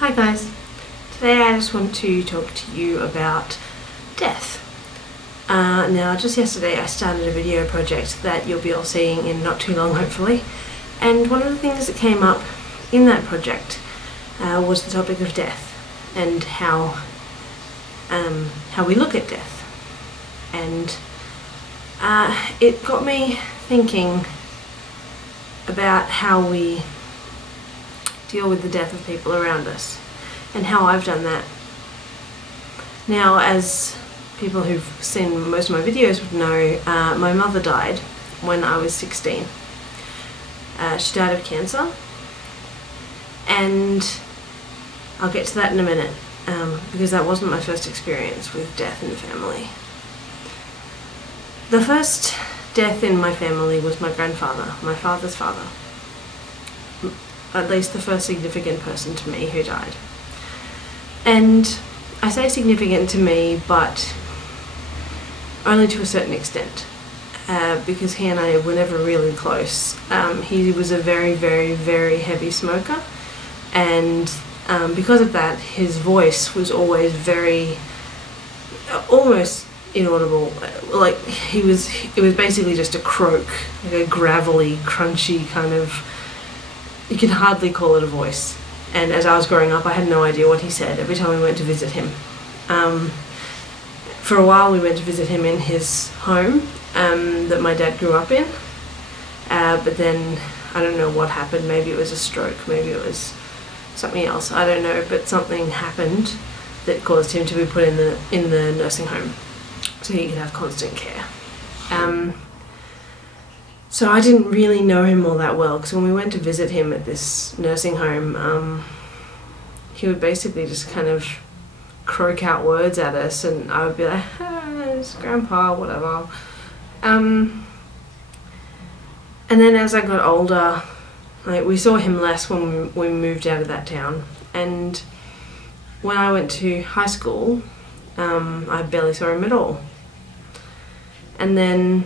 Hi guys, today I just want to talk to you about death. Now just yesterday I started a video project that you'll be all seeing in not too long hopefully, and one of the things that came up in that project was the topic of death and how we look at death, and it got me thinking about how we deal with the death of people around us and how I've done that. Now, as people who've seen most of my videos would know, my mother died when I was 16. She died of cancer, and I'll get to that in a minute because that wasn't my first experience with death in the family. The first death in my family was my grandfather, my father's father. At least the first significant person to me who died. And I say significant to me, but only to a certain extent, because he and I were never really close. He was a very, very, very heavy smoker, and because of that, his voice was always very, almost inaudible. Like it was basically just a croak, like a gravelly, crunchy kind of. You can hardly call it a voice. And as I was growing up, I had no idea what he said every time we went to visit him. For a while we went to visit him in his home that my dad grew up in, but then I don't know what happened. Maybe it was a stroke, maybe it was something else, I don't know, but something happened that caused him to be put in the nursing home so he could have constant care. So I didn't really know him all that well, because when we went to visit him at this nursing home, he would basically just kind of croak out words at us, and I would be like, it's Grandpa, whatever. And then as I got older, like, we saw him less when we moved out of that town, and when I went to high school, I barely saw him at all. And then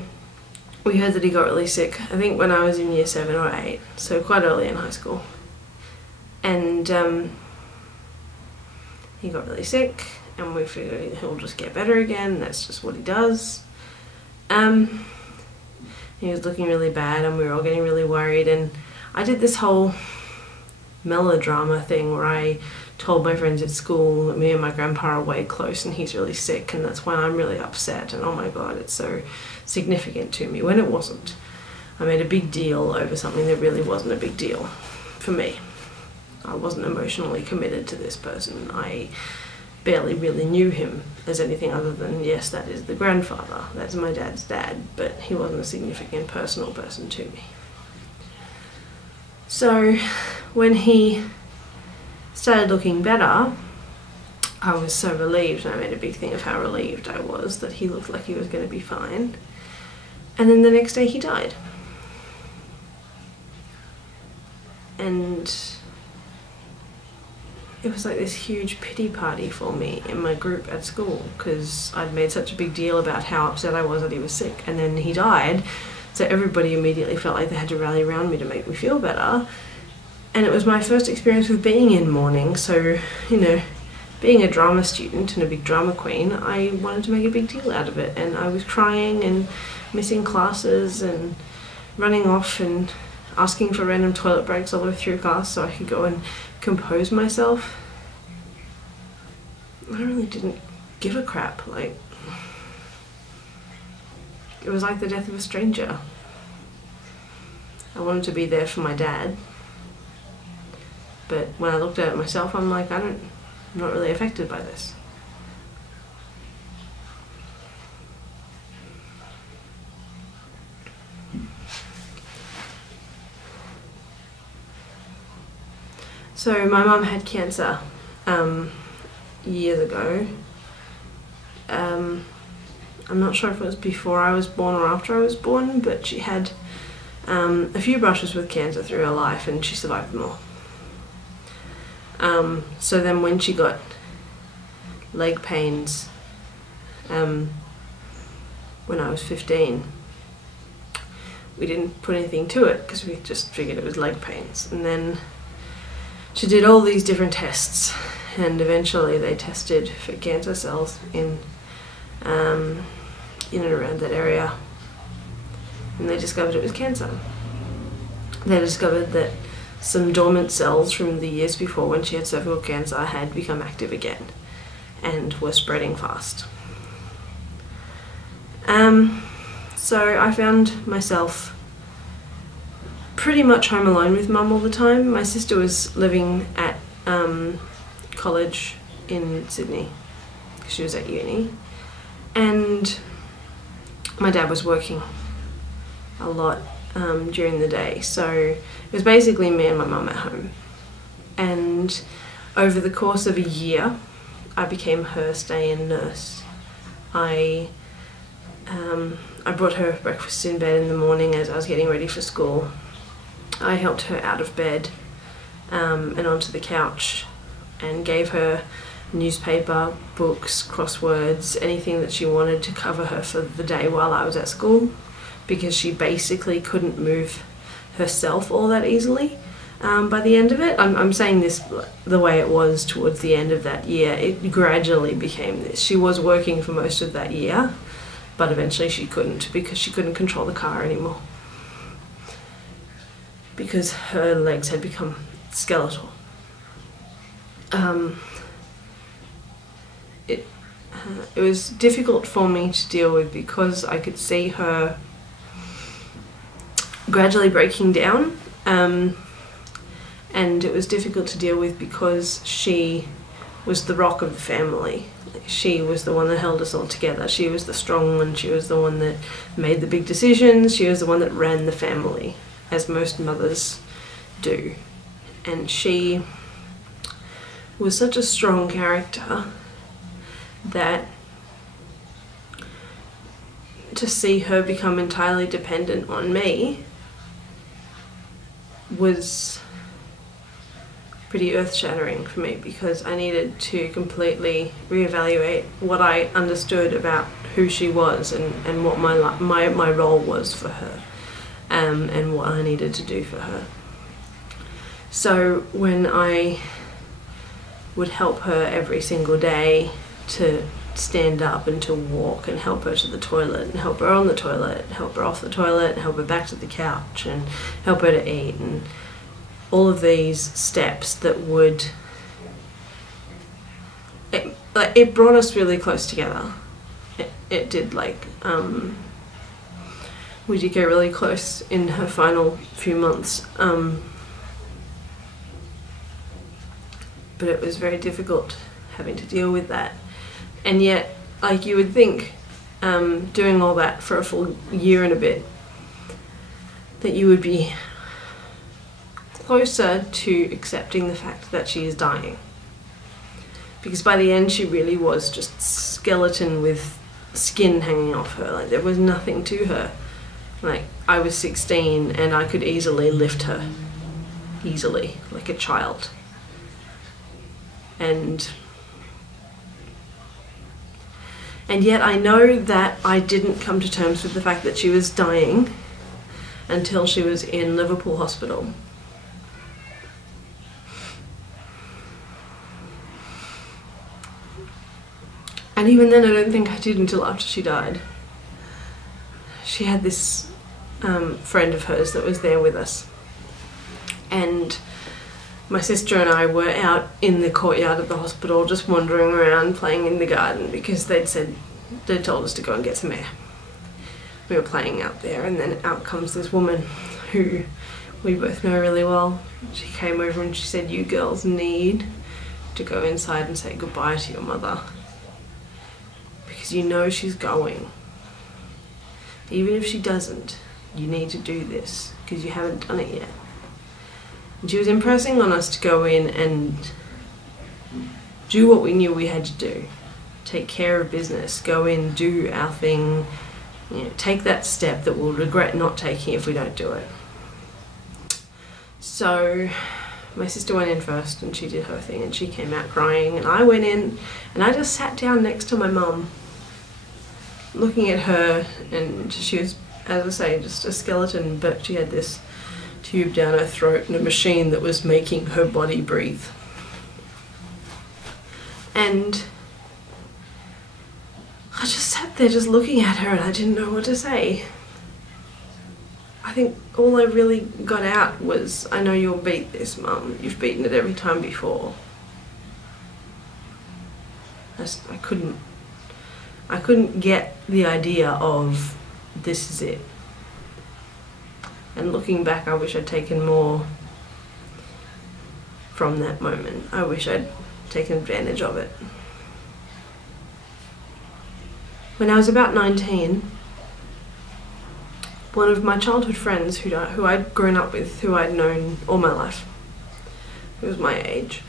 we heard that he got really sick, I think when I was in year 7 or 8, so quite early in high school. And he got really sick, and we figured he'll just get better again, that's just what he does. He was looking really bad, and we were all getting really worried, and I did this whole melodrama thing where I told my friends at school that me and my grandpa are way close and he's really sick, and that's why I'm really upset, and oh my god, it's so significant to me, when it wasn't. I made a big deal over something that really wasn't a big deal for me. I wasn't emotionally committed to this person. I barely really knew him as anything other than, yes, that is the grandfather, that's my dad's dad, but he wasn't a significant personal person to me. So when he started looking better, I was so relieved, and I made a big thing of how relieved I was that he looked like he was going to be fine. And then the next day he died. And it was like this huge pity party for me in my group at school, because I'd made such a big deal about how upset I was that he was sick, and then he died, so everybody immediately felt like they had to rally around me to make me feel better. And it was my first experience with being in mourning, so, you know, being a drama student and a big drama queen, I wanted to make a big deal out of it, and I was crying and missing classes and running off and asking for random toilet breaks all the way through class so I could go and compose myself. I really didn't give a crap, like, it was like the death of a stranger. I wanted to be there for my dad, but when I looked at it myself, I'm like, I'm not really affected by this. So my mum had cancer years ago. I'm not sure if it was before I was born or after I was born, but she had a few brushes with cancer through her life, and she survived them all. So then when she got leg pains when I was 15, we didn't put anything to it because we just figured it was leg pains. And then she did all these different tests, and eventually they tested for cancer cells in and around that area, and they discovered it was cancer. They discovered that some dormant cells from the years before when she had cervical cancer had become active again and were spreading fast. So I found myself pretty much home alone with Mum all the time. My sister was living at college in Sydney. She was at uni. And my dad was working a lot during the day. So it was basically me and my mum at home. And over the course of a year, I became her stay-in nurse. I brought her breakfast in bed in the morning as I was getting ready for school. I helped her out of bed and onto the couch and gave her newspaper, books, crosswords, anything that she wanted to cover her for the day while I was at school, because she basically couldn't move herself all that easily. By the end of it, I'm saying this the way it was towards the end of that year, it gradually became this. She was working for most of that year, but eventually she couldn't, because she couldn't control the car anymore, because her legs had become skeletal. It was difficult for me to deal with because I could see her gradually breaking down, and it was difficult to deal with because she was the rock of the family. She was the one that held us all together. She was the strong one. She was the one that made the big decisions. She was the one that ran the family, as most mothers do. And she was such a strong character that to see her become entirely dependent on me was pretty earth-shattering for me, because I needed to completely reevaluate what I understood about who she was and what my role was for her, and what I needed to do for her. So when I would help her every single day to stand up and to walk, and help her to the toilet, and help her on the toilet, help her off the toilet, and help her back to the couch, and help her to eat, and all of these steps that would, it brought us really close together. It did, we did get really close in her final few months, but it was very difficult having to deal with that. And yet, you would think, doing all that for a full year and a bit, that you would be closer to accepting the fact that she is dying. Because by the end, she really was just skeleton with skin hanging off her. There was nothing to her. I was 16 and I could easily lift her. Easily, like a child. And yet I know that I didn't come to terms with the fact that she was dying until she was in Liverpool Hospital. And even then I don't think I did until after she died. She had this friend of hers that was there with us. And my sister and I were out in the courtyard of the hospital just wandering around playing in the garden, because they'd told us to go and get some air. We were playing out there, and then out comes this woman who we both know really well. She came over and she said, "You girls need to go inside and say goodbye to your mother, because you know she's going. Even if she doesn't, you need to do this, because you haven't done it yet." And she was impressing on us to go in and do what we knew we had to do. Take care of business, go in, do our thing, take that step that we'll regret not taking if we don't do it. So my sister went in first and she did her thing, and she came out crying, and I went in and I just sat down next to my mum, looking at her, and she was, as I say, just a skeleton, but she had this tube down her throat and a machine that was making her body breathe. And I just sat there just looking at her and I didn't know what to say. I think all I really got out was, I know you'll beat this, Mum. You've beaten it every time before. I couldn't get the idea of this is it. And looking back, I wish I'd taken more from that moment. I wish I'd taken advantage of it. When I was about 19, one of my childhood friends who I'd grown up with, who I'd known all my life, who was my age,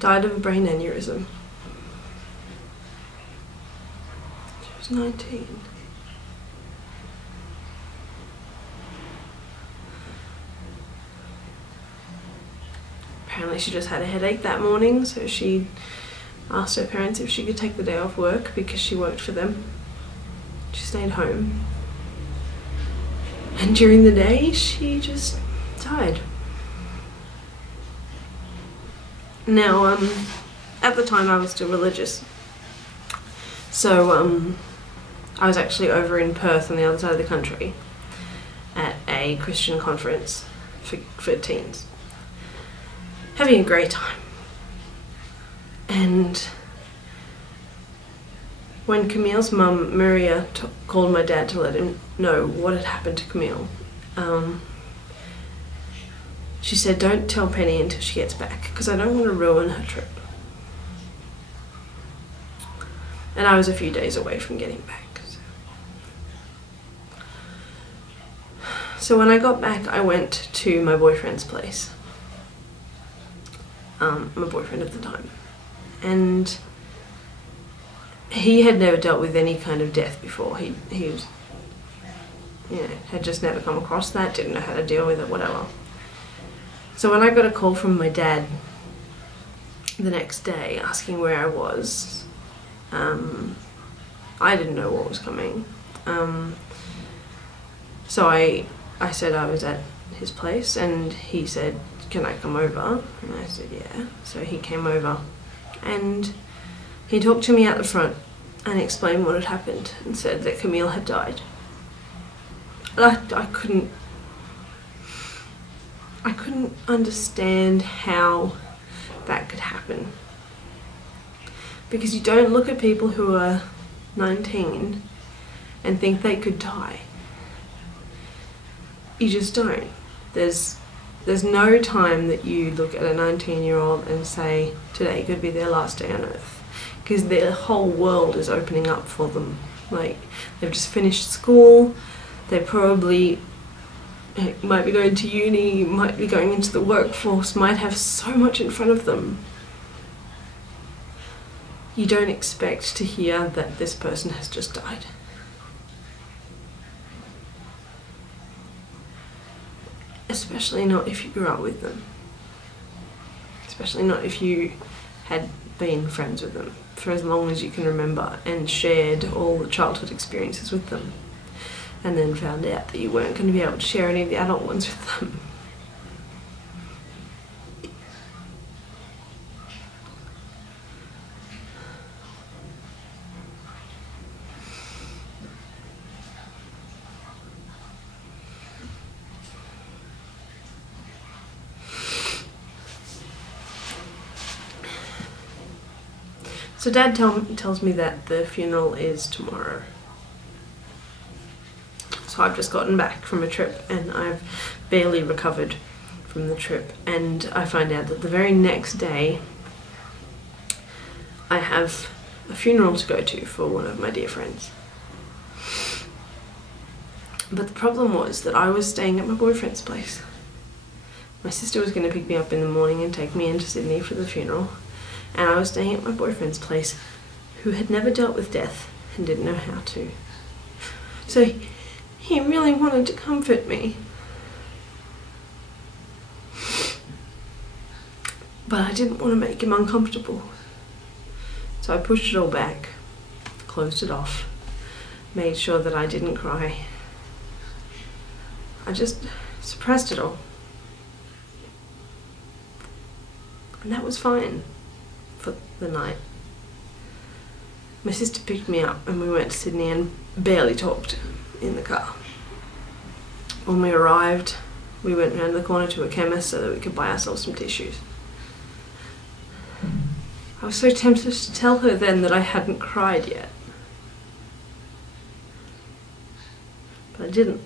died of a brain aneurysm. She was 19. Apparently she just had a headache that morning, so she asked her parents if she could take the day off work because she worked for them. She stayed home. And during the day, she just died. Now, at the time I was still religious. So, I was actually over in Perth on the other side of the country at a Christian conference for teens. Having a great time. And when Camille's mum, Maria, called my dad to let him know what had happened to Camille, she said, "Don't tell Penny until she gets back, because I don't want to ruin her trip." And I was a few days away from getting back. So when I got back, I went to my boyfriend's place. My boyfriend at the time. And he had never dealt with any kind of death before. He was, had just never come across that, didn't know how to deal with it, whatever. So when I got a call from my dad the next day asking where I was, I didn't know what was coming. So I said I was at his place, and he said, "Can I come over?" And I said, "Yeah." So he came over and he talked to me at the front and explained what had happened and said that Camille had died. I couldn't understand how that could happen, because you don't look at people who are 19 and think they could die. You just don't. There's no time that you look at a 19-year-old and say today could be their last day on earth, because their whole world is opening up for them. Like, they've just finished school, they probably might be going to uni, might be going into the workforce, might have so much in front of them. You don't expect to hear that this person has just died. Especially not if you grew up with them. Especially not if you had been friends with them for as long as you can remember and shared all the childhood experiences with them, and then found out that you weren't going to be able to share any of the adult ones with them. So Dad tells me that the funeral is tomorrow. So I've just gotten back from a trip and I've barely recovered from the trip, and I find out that the very next day I have a funeral to go to for one of my dear friends. But the problem was that I was staying at my boyfriend's place. My sister was going to pick me up in the morning and take me into Sydney for the funeral. And I was staying at my boyfriend's place, who had never dealt with death and didn't know how to. So he really wanted to comfort me. But I didn't want to make him uncomfortable. So I pushed it all back, closed it off, made sure that I didn't cry. I just suppressed it all. And that was fine for the night. My sister picked me up and we went to Sydney and barely talked in the car. When we arrived, we went around the corner to a chemist so that we could buy ourselves some tissues. I was so tempted to tell her then that I hadn't cried yet. But I didn't.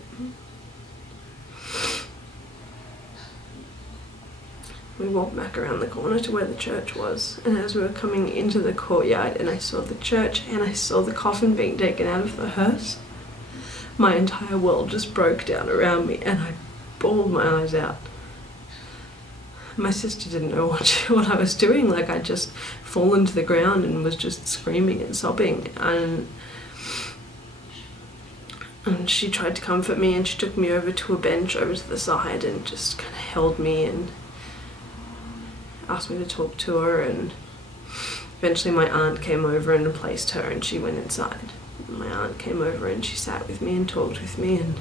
We walked back around the corner to where the church was, and as we were coming into the courtyard and I saw the church and I saw the coffin being taken out of the hearse, my entire world just broke down around me and I bawled my eyes out. My sister didn't know what I was doing, like I'd just fallen to the ground and was just screaming and sobbing, and she tried to comfort me and she took me over to a bench over to the side and just kind of held me and asked me to talk to her, and eventually my aunt came over and replaced her and she went inside. My aunt came over and she sat with me and talked with me, and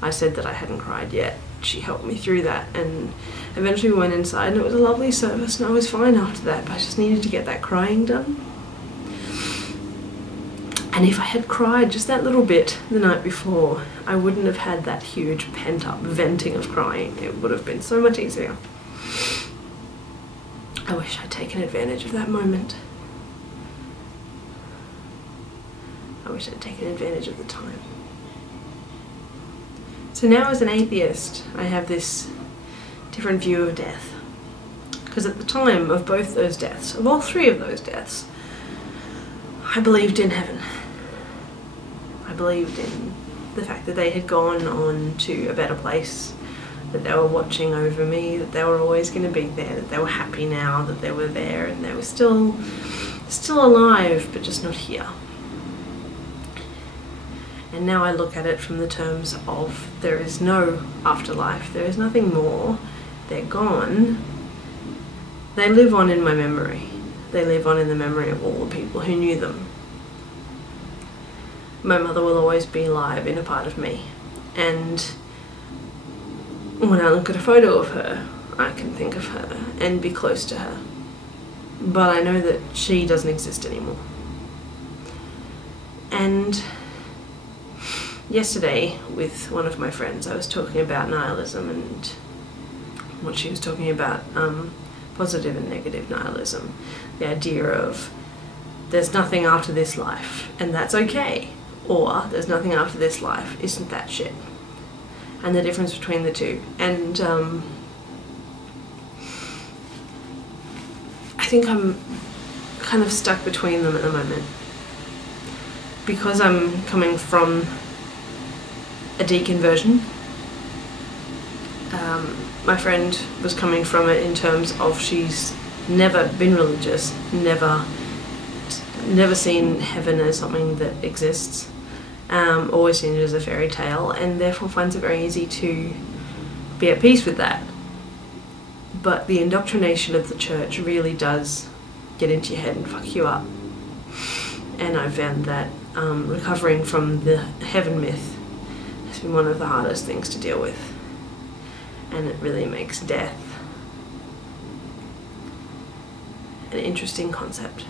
I said that I hadn't cried yet. She helped me through that, and eventually we went inside and it was a lovely service and I was fine after that, but I just needed to get that crying done. And if I had cried just that little bit the night before, I wouldn't have had that huge pent-up venting of crying. It would have been so much easier. I wish I'd taken advantage of that moment. I wish I'd taken advantage of the time. So now as an atheist, I have this different view of death. Because at the time of both those deaths, of all three of those deaths, I believed in heaven. I believed in the fact that they had gone on to a better place, that they were watching over me, that they were always going to be there, that they were happy now that they were there, and they were still alive, but just not here. And now I look at it from the terms of there is no afterlife, there is nothing more, they're gone. They live on in my memory. They live on in the memory of all the people who knew them. My mother will always be alive in a part of me, and when I look at a photo of her, I can think of her and be close to her. But I know that she doesn't exist anymore. And yesterday, with one of my friends, I was talking about nihilism and what she was talking about, positive and negative nihilism. The idea of there's nothing after this life and that's okay, or there's nothing after this life, isn't that shit? And the difference between the two. And I think I'm kind of stuck between them at the moment. Because I'm coming from a deconversion. My friend was coming from it in terms of she's never been religious, never seen heaven as something that exists, always seen it as a fairy tale, and therefore finds it very easy to be at peace with that. But the indoctrination of the church really does get into your head and fuck you up. And I found that recovering from the heaven myth has been one of the hardest things to deal with. And it really makes death an interesting concept.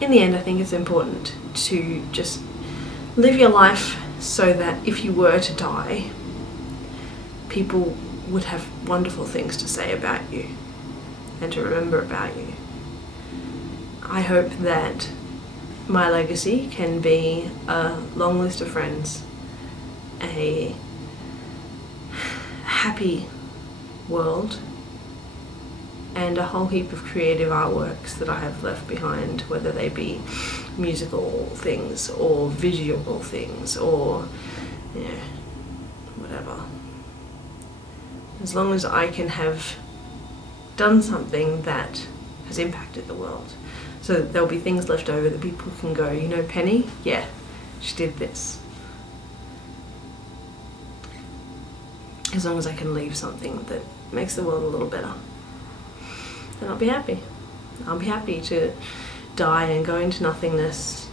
In the end, I think it's important to just live your life so that if you were to die, people would have wonderful things to say about you and to remember about you. I hope that my legacy can be a long list of friends, a happy world, and a whole heap of creative artworks that I have left behind, whether they be musical things or visual things or, you know, whatever. As long as I can have done something that has impacted the world. So that there'll be things left over that people can go, you know, Penny? Yeah, she did this. As long as I can leave something that makes the world a little better, then I'll be happy. I'll be happy to die and go into nothingness.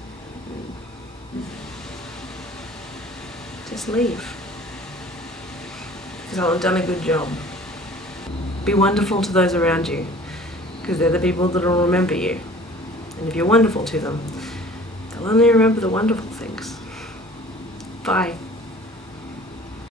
just leave. Because I'll have done a good job. Be wonderful to those around you, because they're the people that will remember you. And if you're wonderful to them, they'll only remember the wonderful things. Bye.